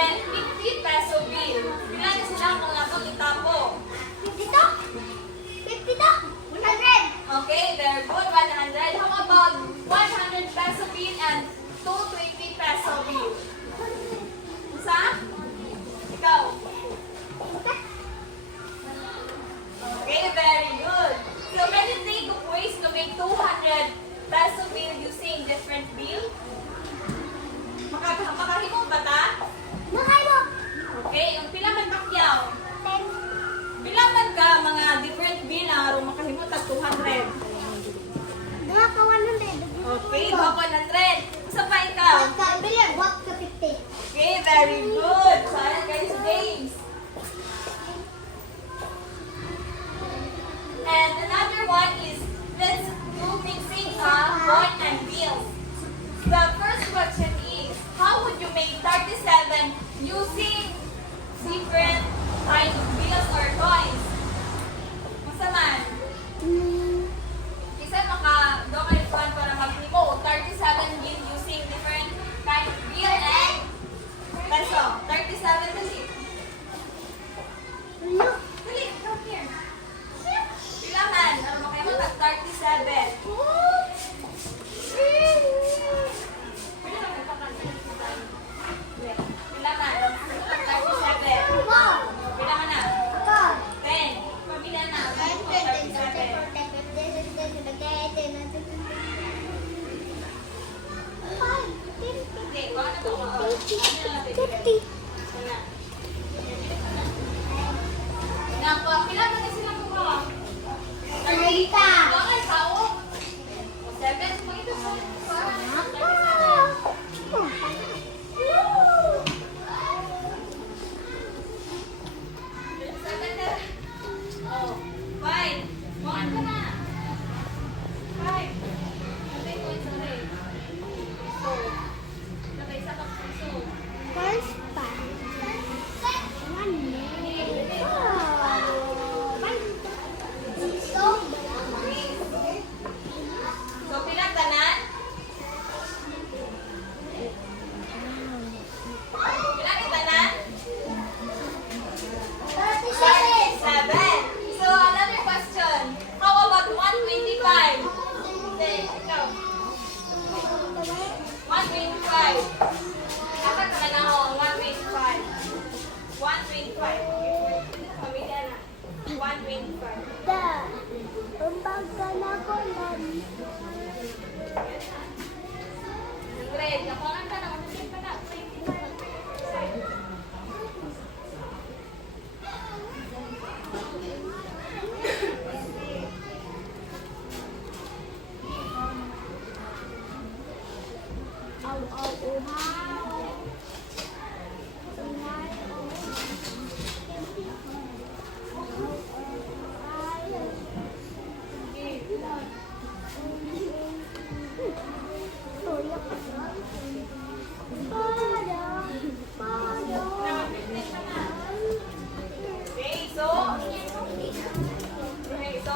then 50 peso bill. Pila na sila kung natong itapo. 50 to? 50 to? 100. Okay, very good. 100. How about 100 peso bill and 220 peso bill? Isa? Ikaw? Okay, very good. So, can you think of ways to make 200 peso bill using different bill? Makahimong ba ta? Nakay mo. Okay, yung pila man pakyaw. 10. Pila man ka mga different bill ang aron makahimo tag 200. Mga ka 100. Okay, baka 100. Sa pa ikaw? Wag ka, billion. Wag ka 50. Okay, very good. So, ayan guys, James. And another one is, let's do mixing coin and bills. The first question is, how would you make 37 using different kind of bills or coins? Masaman? Isa maka-doon fund para maghimo 37 bill using different kind of bill and peso. 37 dali. Look. Dali, come here. Pila man, ano makahimo tag 37. Pila man ipakalit. Pila man, tag 37. Wow. Pila man na? Ito. 10. Pamila na. 37. Hindi, baka na to. 50. Nako, pila man na sila kuha? 30. Bakit tao? 7 po ito sa Oh, 5. One ka na. 5. Sabay ko yung sabay. So, sabay sa kapuso. First time. So, pila tanan? Pila ni tanan? 37. So, another question. How about 125? Hindi, ikaw. 125. Dapat ka na ako, 125. 125. Pamilya na. 125. Grade, nakuha ka na. Masin pa na. 25.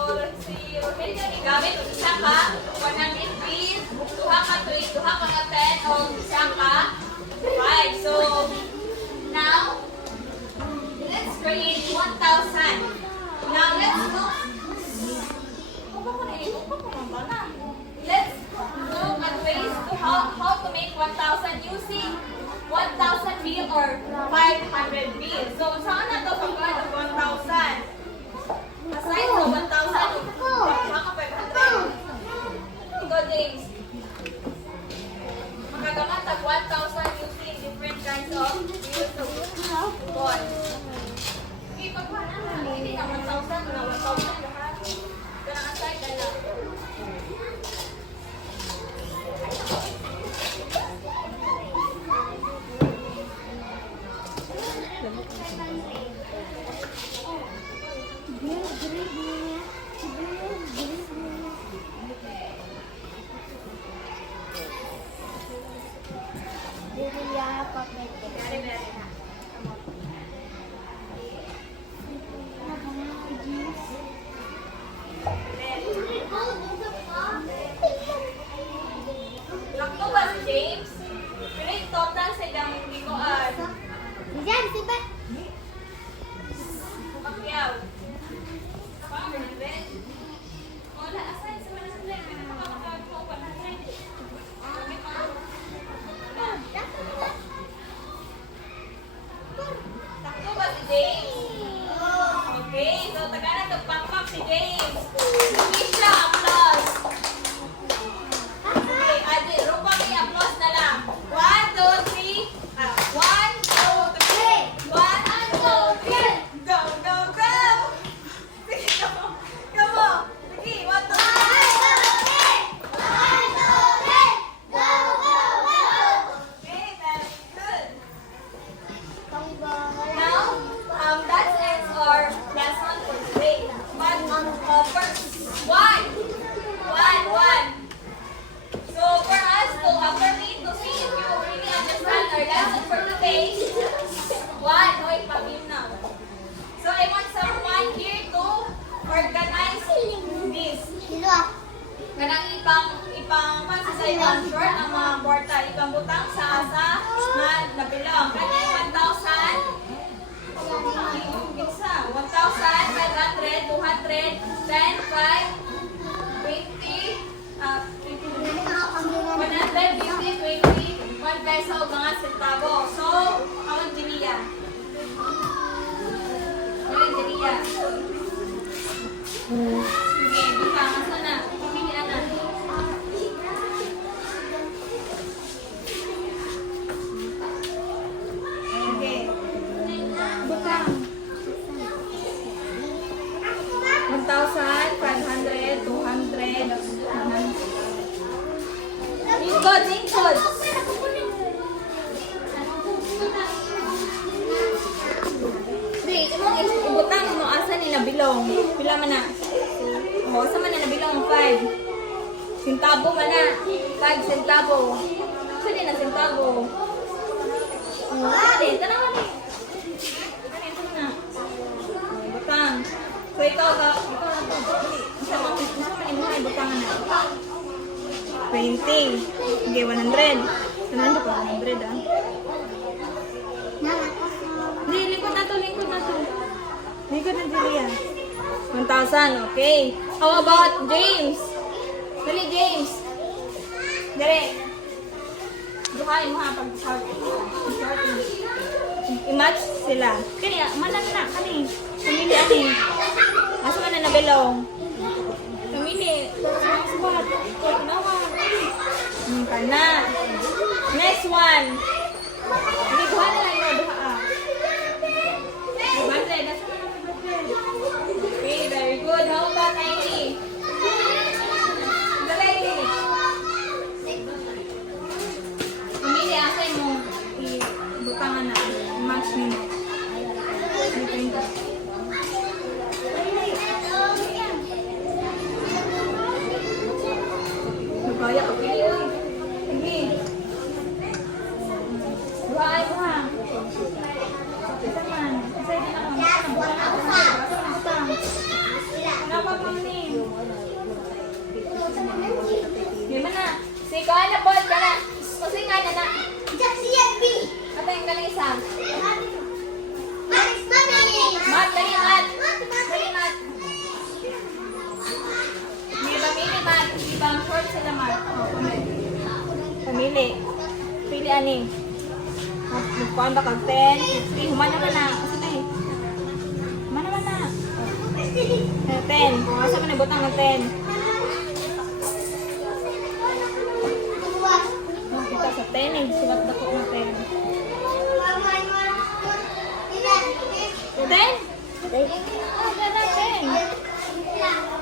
Let's see. Rotate ka ni gamit. Isa ka, 100 feet. Duha ka 3, duha ka na 10, o isa ka 5. So, now, let's create 1,000. Now, let's look. Let's look at ways to how to make 1,000 using 1,000 bill or 500 bill. So, saan na ito pagkala ng 1,000? Aside sa 1,000, baka 500. Ikaw, James. Magagamit ang 1,000 using different kinds of bills of coins. Okay, pagkuha na. Hindi na 1,000 na 1,000 lahat. Kaya aside na lang. Lakto ba si James? Pero yung total sa ilang liguan. Diyan, si Bat. Pacquiao. 100. Wala, asay sa 100. May napakakatawag mo 100. Okay, ma'am. Sakto ba si James? Okay, so taga nagpakpak si James. Hindi siya, applause. Okay, Adi, rupa may applause na lang. 1, 2, 3. 1, 2, 3. 1, 2, 3. Go, go, go! Sige, come on. Come on. Sige, 1, 2, 3. Okay, very good. Now, that ends our lesson for today. But first, one. So for us to for me to see if you really understand our lesson for today, one. Wait, pag-in now. So I want someone here to organize this. Sino ah? Kanang sa ibang short ang mga kwarta, ibang butang sa nabilong. Kanang 1,000. Isa, 1,000, 500, 200, 10, 5, 20, 150, 20, 1 peso, mga centavo. So, awang Jenia. Sige, bika, masa na? Pamilihan na. Sige. Bukang. 1,000, 500, 200, 100. Lingkod. Di, ibutang mo asa ni nabilong. Pila man na? O, asa man na nabilong 5. Sintabo man na. 5 sentabo. Sali na sentabo. Sali, tanawa ni. Ito na. Butang. So ikaw na to. Isa man imuhay butangan na. 20. Okay, 100. Kanando pa 100 ah. Hindi, lingkod na to. Lingkod na Julia. 1,000, okay. How about James? Dali, James. Dali. Duhain mo ha pag-short. I-match sila. Kaya, manan na, kani. Pamili, ani. Asa man na nabilong? Pamili. Spot. Nawa. Kana. Next one. Hindi, duha na lang yun. Duha ah. 500. Asa man na 500? Okay, very good. How about 90? Dali. Pamili, asay mo. Butangan na. Match nino. Magkaya ka pili. Sige. Duhaay mo ha. Isa man. Isa din ako. Kenapa pang ni? Gimana? Si kau na ball ka na. Kasi nga na. Ate yung galing isa. Mat, dali mat. Dali mat. May pamili mat. Ibang short sila mat. Pamili. Pili ani. Magkuhan ba kag 10? 3. Humana ka na. Kasi na eh. Humana man na. 10. Kung asa ka na butang ng 10. Kita sa 10 eh. Sulat dako ng 10. 10? Oh, gana 10.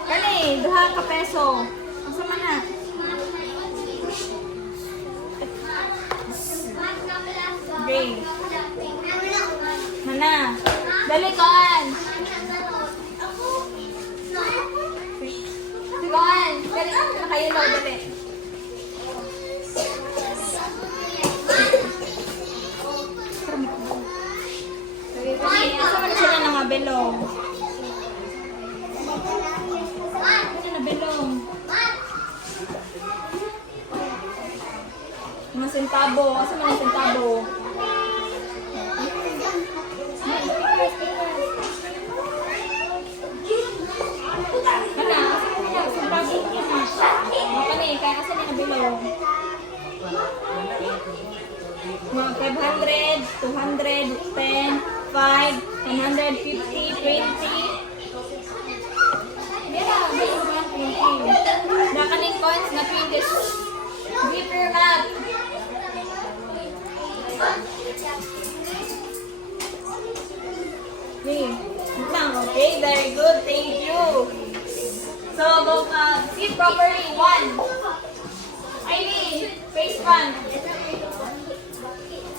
Kani, duha ka peso. Ang sama na. Okay. Mana? Dali koan. Koan. Dali ka nakayulaw dali. Asa man sila nga belong? Ano na belong? Mga sentabo. Asa man ang sentabo? Kani, kaya kasi na nabilong. Mga 500, 200, 10, 5, 150, 20. Dira, bilong ba? 20. Nakaning coins na 20. Give your map. Okay, very good. Thank you. So, go, sit properly. 1. Ivy, face front.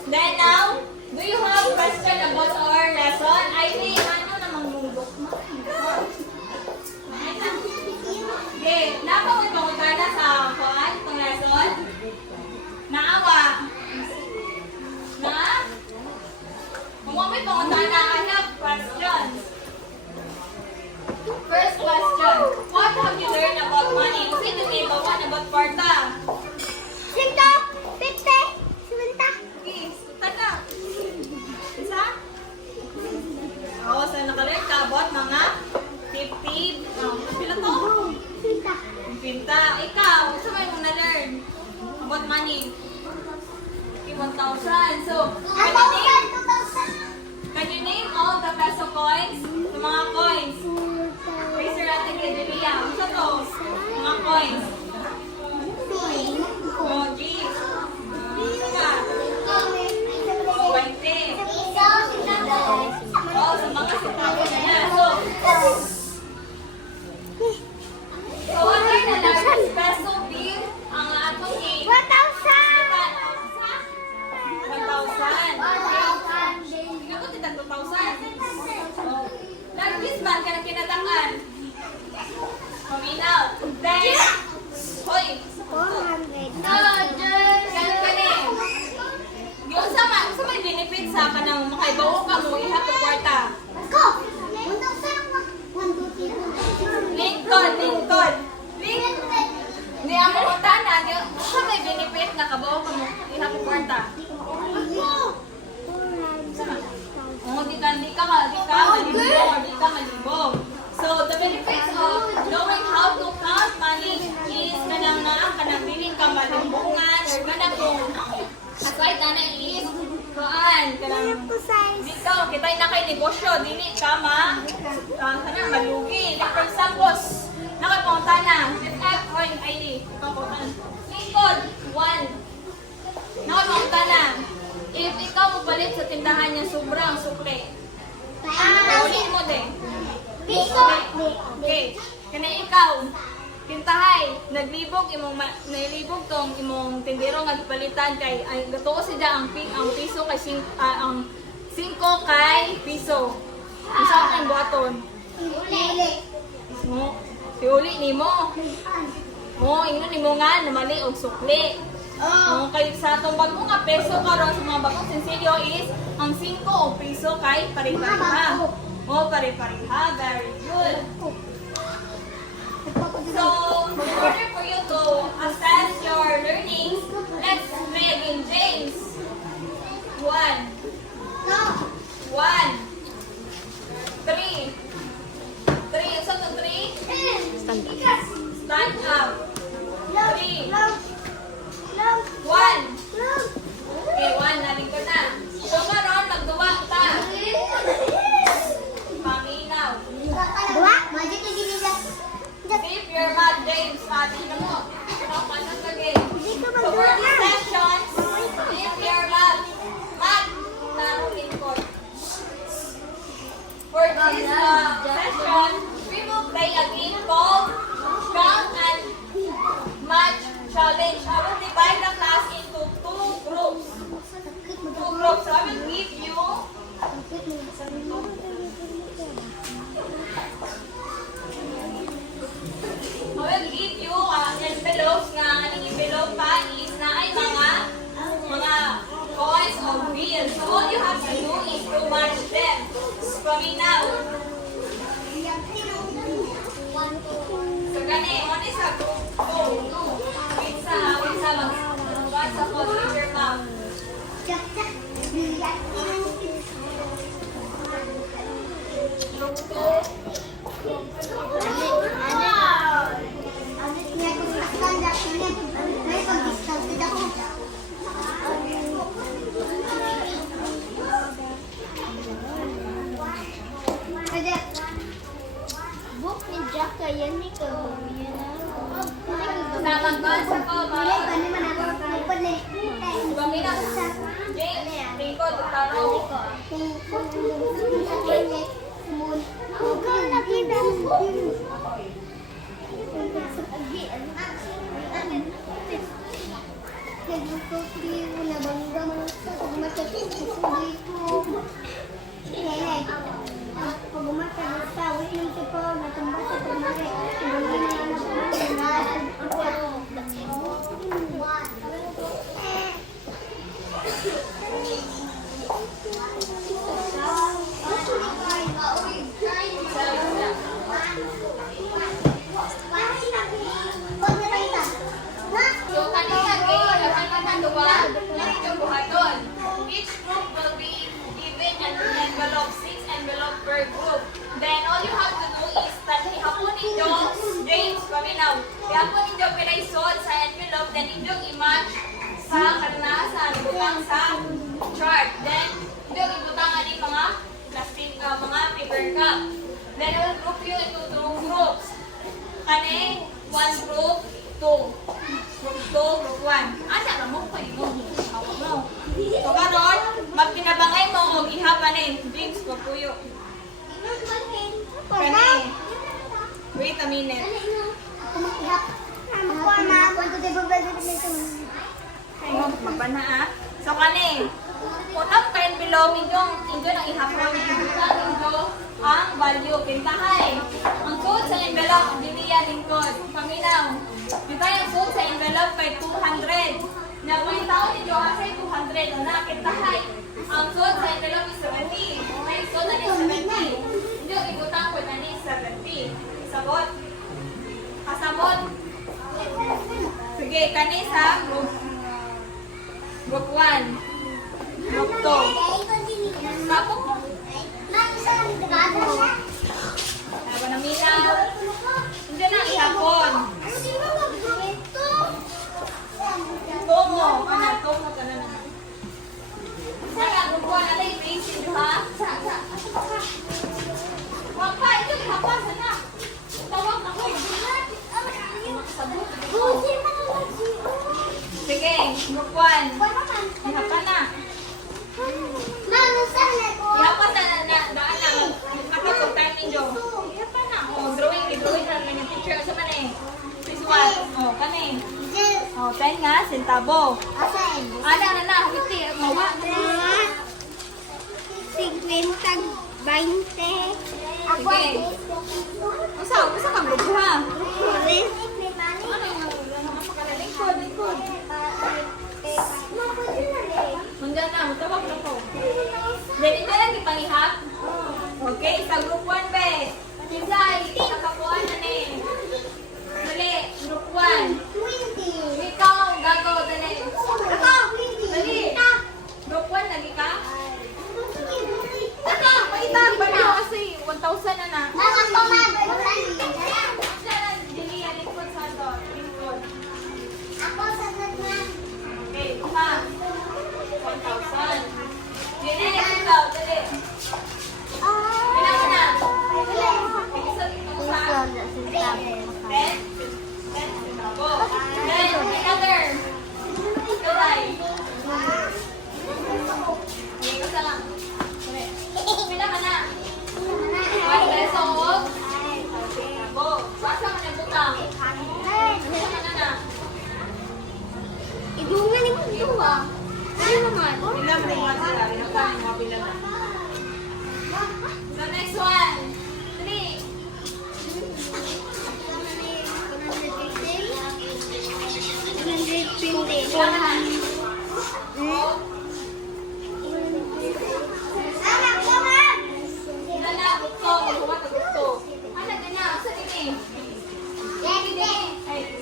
Then now, do you have question about our lesson? Ivy, ano namang mundok mo? Okay, napakutong ka na sa kuan, itong lesson? Naawa? Na? Kung may pangunta na anak, questions. First question, what have you learned about money? Kasi may bawan about kwarta. Sinta, pite, sinta. Okay, tanda. Isa? Oo, so nakalearn ka about mga 50. Pila to? Sinta. Pinta. Ikaw, isa may mong na-learn about money? Okay, 1,000. So, can you name all the peso coins? The mga coins. Raise your hand again, Julia. Ano to? Mga coins. Oh, G. Isa ka. 20. Oh, sa mga sitawin na yan. So what are the largest peso bill ang atong i- 1,000. 1,000. Ikaw ko titang 2,000. Oh. Largest man ka ng kinatakan. Paminaw. Then, hoy. 400. Yan ka ni. Yung sa may benefit sa kanang makaibawo ka mo, ihapon kwarta. Go. 1,000. 1, 2, 3, 4. Lincoln. Hindi ang mga tanan, sa may benefit na kabawo ka mo, ihapon kwarta. Oh, di ka malibog. So, the benefits of knowing how to count money is kanang diling ka malimbungan or kanang kung aside na is kanang dito, kita'y na kay negosyo, dili ka kanang malugi. Like for example, nakapunta na, FF, or ID, Lincoln, 1. Nakapunta na. If ikaw magpalit sa tindahan niya sobrang sukli, ulit mo din. Okay. Kana ikaw, kintahay, naglibog tong imong tindero nga gipalitan kay ay gatuo siya ang piso kay ang 5 kay piso. Usa kang buhaton. Mo, tiuli nimo. Mo, ingon nimo nga na mali og sukli. Kay sa atong bago nga peso karon sa mga bagong sensilyo is ang 5 o piso kay pare-pareha. Pare-pareha. Very good. So, in order for you to assess your learnings, let's play again, James. 1. 3. 3. So, 3. Stand up. 3. 1. Okay, 1. Naling ko na. So, karon magduwa ka. Paminaw. Save your math, James. Tingnan mo. Paano lagi? So, for this session, save your math. Math. Taro Lincoln. For this session, we will play a game called Count and Match Challenge. I will divide the class into 2 groups. 2 groups. So, I will give you envelopes nga aning envelope pa is na ay mga coins or bills. So all you have to do is to match them. Paminaw. So gani, one is a group 2. With sa phone with your mom. Group 2. Pamina. James, Rico, Taro. So, kanina kanina duwa, narito buhaton. Each group will be given an envelope, 6 envelope per group. Then, all you have to do is that ihapon ninyo, James, paminaw, ihapon ninyo pinaisod sa envelope, then ninyo i-match sa karanasan, butang sa chart. Then, ninyo ibutangan yung mga plastic, mga paper cup. Then, I will group you into 2 groups. Kani, 1 group, 2. Group 2, group 1. Asa ka mo? Pwede mo. Hawak mo. So, karon, magpinabangay mo o ihapanin. James, papuyo. Kani. Wait a minute. Ayun, mabana ah. So, kani. Unang kain below, medyo nang ihapon. Medyo ang value. Pintahay. Ang code sa envelope, diniya lingkod. Paminaw. Kita yung code sa envelope kay 200. Nakuha tao ninyo kasi 200. Na, kintahay. Ang code sa envelope is 70. May code na ni 70. Hindi yung ibutang ko na ni 70. Sabot. Kasabot. Sige, kani sa group 1. Group 2. Sabot mo. Ako na minaw. Hindi na ihapon. Tomo. Tomo ka na naman. Saka, bukuha na lang yung basic, ha? Wag pa, ito ihapon. Sana. Tawag na ko. Sige, group 1. Ihapon na. Ihapon na daan na. Makapag time ninyo. Ihapon na. Drawing na lang yung picture. Sa man eh. This one. Kani. 10 nga, sentabo. Ana na, hiti. Mawa. 50, 20. Sige. Usa kang grupo ha. Ano yung napakalalikod? Hanggang na, matawag na po. Then, ito lang ipangihap. Okay, sa group 1 be. Kisay, nakakuha na ni. Dali, group 1. Ikaw, gago, dali. Dali. Group 1, lagi ka? Paitang ba na kasi 1,000 na na. Dili, alikod sa ito. Alikod. Okay, ha. 1,000. Dili, ikaw, dali. Bilang mo na. Isa dito sa 10. Go. Then, another. Kulay. Okay, isa lang. Bilang ka na. 1 peso. Go. Basa ka na butang. Basa ka na. Idungan ni mo ito ah. Ano naman? Bilang mo naman sila. Bilang ka na mga bilang. So, next one. 3. Ilan na gusto? Buka ka gusto. Ano ka na? Saan ini? Ay,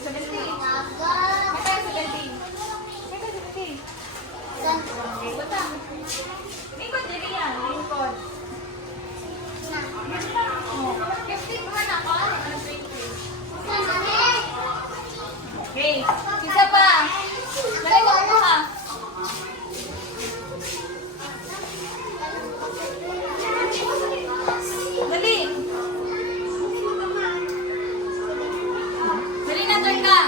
70. May tayo 70. May tayo 70. Butang. Lingkod dili yan. Lingkod. 50 ba na ako? Ano 20? Okay. Isa pa. Dali ko kumuha. Dali. Dali na, turn ka.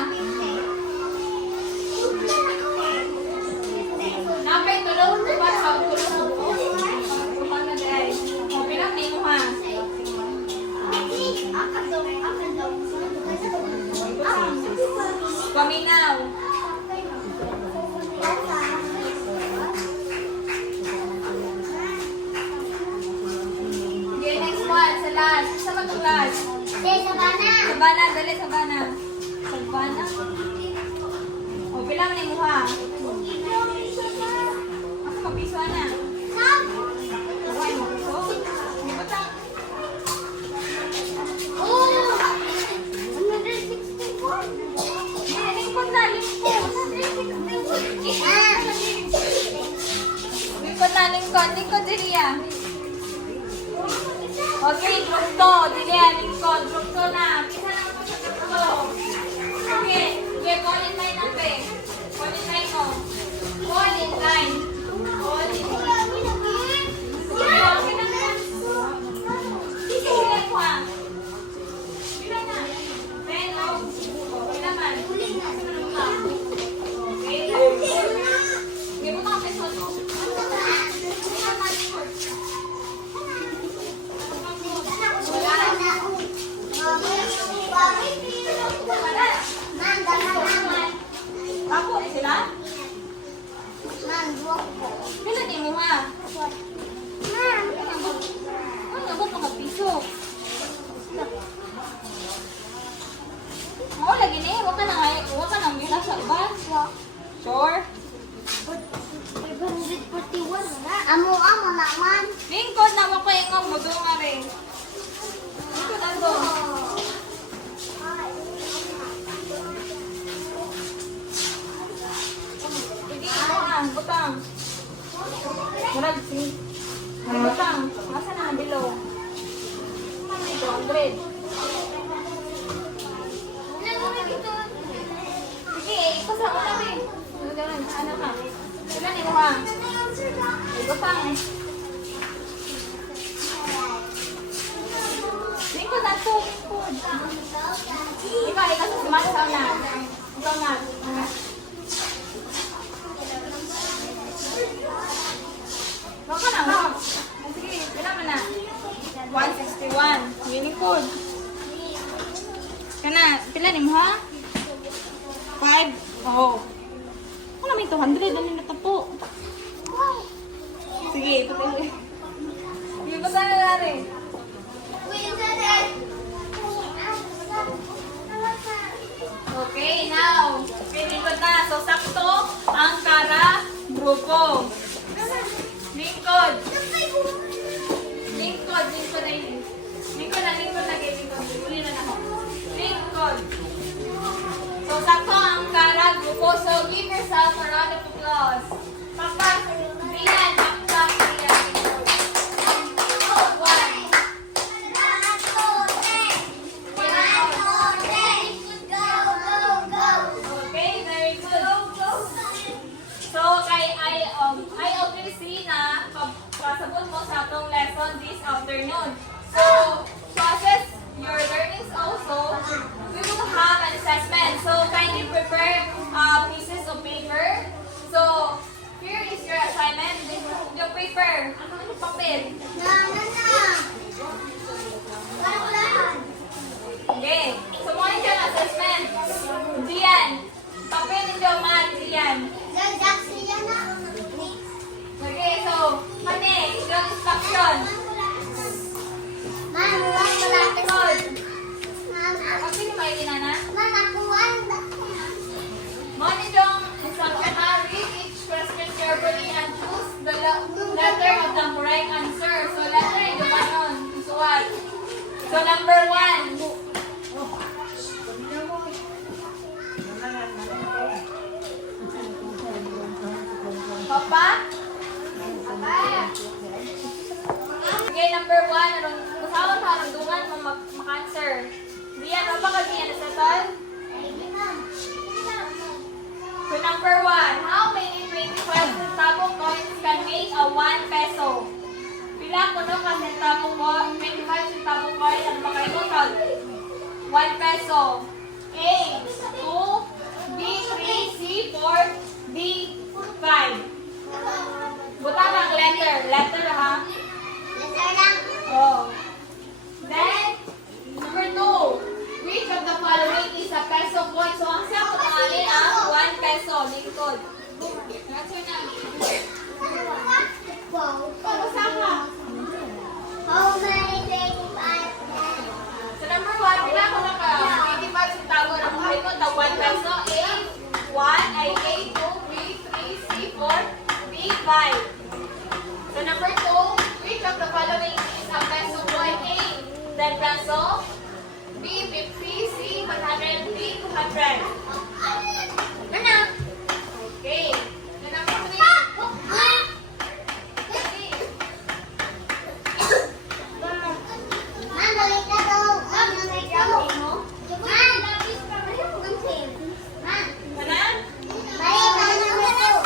last? Sabana, dali sabana. Sabana. O, pila man yung muha. Asa mapiso na? Buhay mo piso? Hindi ba ta? Hindi, lingkod na, lingkod. Lingkod na, lingkod. Lingkod, Diria. Okay, drukto. Diria, lingkod. Drukto na. Pisa na ako sa drukto. Okay, okay, call in line na, pe. Call in line mo. Call in line. Call in line. Okay, okay na na. Sige ko ha. Bila na. Then, oh. Okay naman. Okay. Hindi mo mga peso. Ako, sila? Bila di mo ha? Ano ba mga piso? Oo, lagi na eh. Huwag ka nang bila sa iba. Sure? Amo naman. Lingkod na mo kayo nga mo doon nga rin. Lingkod na doon. Hindi ito ha, butang. Murag si. Butang. Masa na ang below? 200. Sige, ito sa una rin. Ano ka? Sila ni mo ha? Butang. Lingkod na to. Lingkod. Ikaw sa smart sa una. Ikaw nga. Baka na, no? Sige, pila mo na. 161. Lingkod. Kana, pila ni mo ha? 5. Oh. Ano may 200? Ano na tapo? Sige, patuloy. Sige, basta na natin. Okay, now. Lingkod na. So, sakto ang kara grupo. Lingkod. Lingkod na yun. Lingkod na. Uli na ako. Lingkod. So, sakto ang kara grupo. So, give yourself a round of applause. Pakpak. Rian. Pakpak. Rian. One. Okay, very good. So, I already see na pasabot mo sa atong lesson this afternoon. So, to assess your learnings also, we will have an assessment. So, kindly prepare pieces of paper. So, here is your assignment. This is your paper. Ano papel? Okay. So, muna yung assessment. Diyan. Papel ninyo, man. Diyan. Okay, so, mani, yung instruction. Good. Okay, kumain din na. Mani yung instruction ha. Read each question carefully and choose the letter of the correct answer. So, letter yung panon. So, what? So, number 1. Papa? Okay, number 1. Kasama ka, nagdungan mo mag-answer. Diyan, ano ba ka diyan? Nasettle? So, number 1. How many 25 centavo coins can make a 1 peso? Pila ko no ka centavo ko? 25 centavo coin. Ano ba kayo total? 1 peso. A, 2, B, 3, C, 4, D, 5. Butang ang letter. Letter ha? Oh. Then, number 2. Which of the following is a peso coin? So, ang siya ko tangalin ang 1 peso. Lingkod. Answer na. Basta ka. How many 25 5. So number 2, which of the following is a peso coin? A, 10 peso. B, 50. C, 100. D, 200. Mana? Okay. So number 3. Man, balik ka daw. Man, balik ka daw. Man, man, Mana? balik ka daw.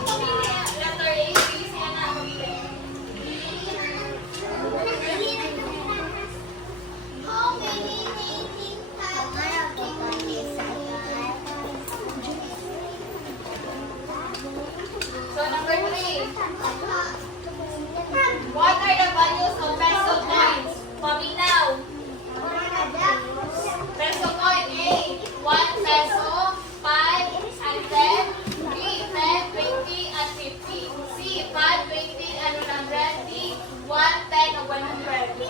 Mana? Letter A, B, C, na. So number 3. What are the values of peso coins? Paminaw. Peso coin A, 1 peso, 5 and 10. B, 10, 20 and 50. C, 5, 20 and 100. D, 1, 10 and 100.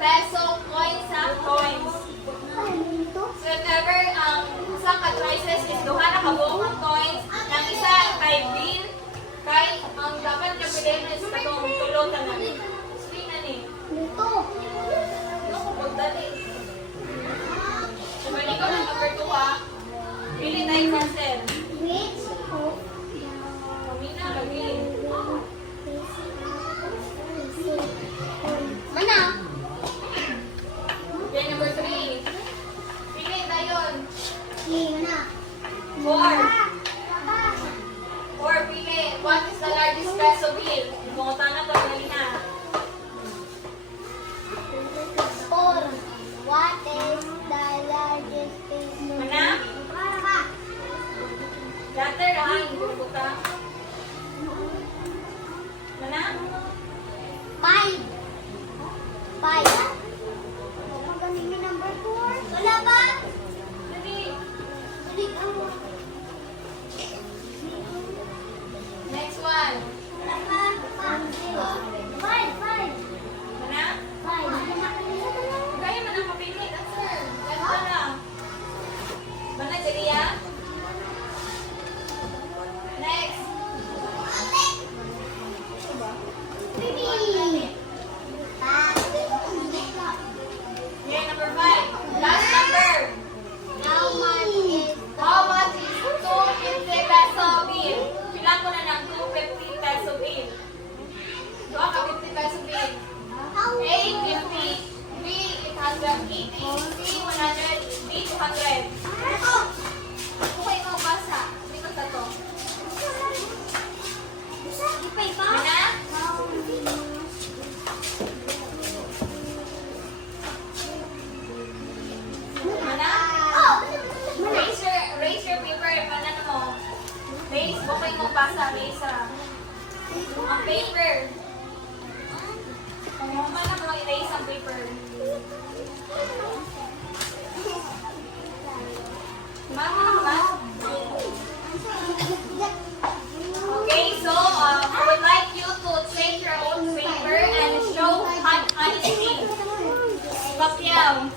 Peso coins sa coins. So if ever sa ka-choices is duha na kabuok ang coins, ang isa kay bill, kay ang dapat niya bilhin is katong tulo na na. Screen na ni. Ito ko pagdali. So balik ko ng number 2 ha. Pili tayo cancel. Pamina, lagi. Mana? Okay, number 3. Pili tayo. Mana? 4. 4 pili. What is the largest peso bill? Bungutan na to, dali na. What is the largest peso? Mana? Letter ha, hindi buta. Mana? Five. Magaling yung number 4. Wala ba? Dali. Balik ako. Next one. Wala ba? Five. Mana? Kaya man ang mapili. Answer. Ganda na. Mana, Jelia? Next. Okay, number 5. Last number. How much is How much is 250 peso bill? Bilang ko na ng 250 peso bill. So, ka 50 peso bill. A, 50. B, 880. C, 100. D, 200. Okay, mo basa. Hindi ko sa to. Mana? Mana? Raise your paper. Ano mo? Raise. Okay mo basa. Raise ang paper. Mana mo erase ang paper. Mama, ba? Okay, so I would like you to take your own paper and show honesty. Papyaw.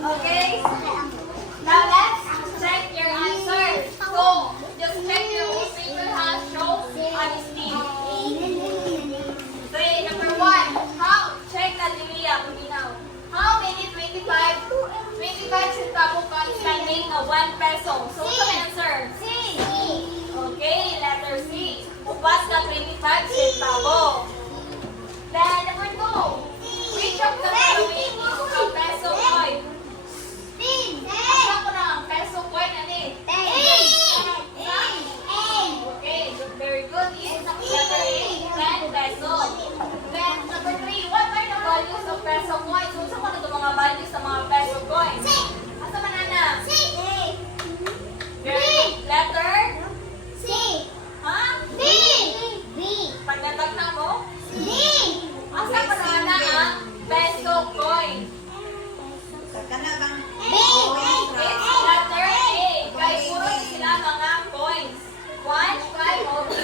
Okay? Now let's check your answer. So, just check your own paper has show honesty. Okay, number 1. Check na Lilia, Puminaw. How many 25 centavo coins standing na 1 peso? So, what's the answer? Okay, letter C. What's the 25 centavo? Then, number 2. Which of the following is a peso coin? Asa ko na ang peso coin, ani? Okay, very good. Is letter A, 10 peso. Then, number 3. What are the values of peso coins? So, saan ko na itong mga values ng mga peso coins? Asa manana? Very good. Letter? Ha? Pag natagna mo? Asa ko na ang peso coin? It's letter A. Kaya puro sila mga coins. 1, 5, o 10.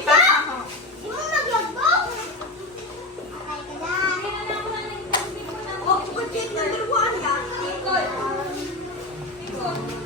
Ipas na ako. Di mo mag-logbook? Atay ka dyan. Kaya na ako na nag-testing ko na. Oh, budget number 1 yan. Ikot. Ikot.